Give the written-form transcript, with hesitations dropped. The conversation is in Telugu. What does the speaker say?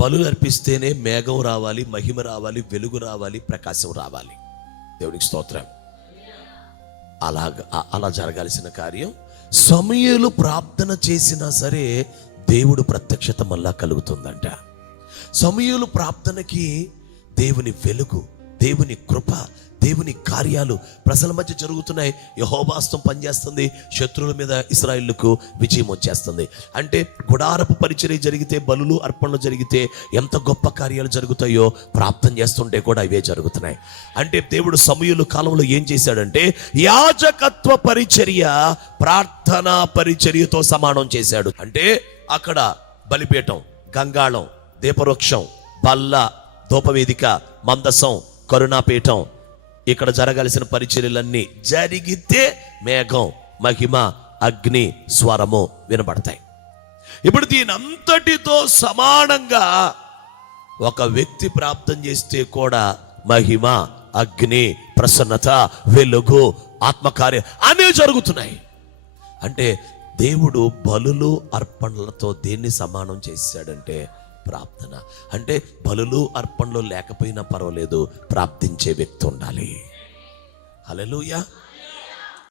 బలులు అర్పిస్తేనే మేఘం రావాలి, మహిమ రావాలి, వెలుగు రావాలి, ప్రకాశం రావాలి. దేవునికి స్తోత్రం. అలా జరగాల్సిన కార్యం సమూయేలు ప్రార్థన చేసినా సరే దేవుడు ప్రత్యక్షత మళ్ళా కలుగుతుందంట. సమూయేలు ప్రార్థనకి దేవుని వెలుగు, దేవుని కృప, దేవుని కార్యాలు ప్రజల మధ్య జరుగుతున్నాయి. యెహోవా హస్తం పనిచేస్తుంది, శత్రువుల మీద ఇశ్రాయేలుకు విజయం వచ్చేస్తుంది. అంటే గుడారపు పరిచర్య జరిగితే, బలులు అర్పణలు జరిగితే ఎంత గొప్ప కార్యాలు జరుగుతాయో ప్రార్థన చేస్తుంటే కూడా ఇవే జరుగుతున్నాయి. అంటే దేవుడు సమూయేలు కాలంలో ఏం చేశాడంటే యాజకత్వ పరిచర్య ప్రార్థనా పరిచర్యతో సమానం చేశాడు. అంటే అక్కడ బలిపీఠం, గంగాళం, దీపవృక్షం, బల్ల, ధూపవేదిక, మందసం, కరుణాపీఠం, ఇక్కడ జరగాల్సిన పరిచర్యలన్నీ జరిగితే మేఘం, మహిమ, అగ్ని, స్వరము వినబడతాయి. ఇప్పుడు దీని అంతటితో సమానంగా ఒక వ్యక్తి ప్రార్థన చేస్తే కూడా మహిమ, అగ్ని, ప్రసన్నత, వెలుగు, ఆత్మకార్యం అన్నీ జరుగుతున్నాయి. అంటే దేవుడు బలులు అర్పణలతో దేన్ని సమానం చేశాడంటే ప్రార్థన. అంటే బలులు అర్పణలు లేకపోయినా పర్వాలేదు, ప్రార్థించే వ్యక్తి ఉండాలి. హల్లెలూయా.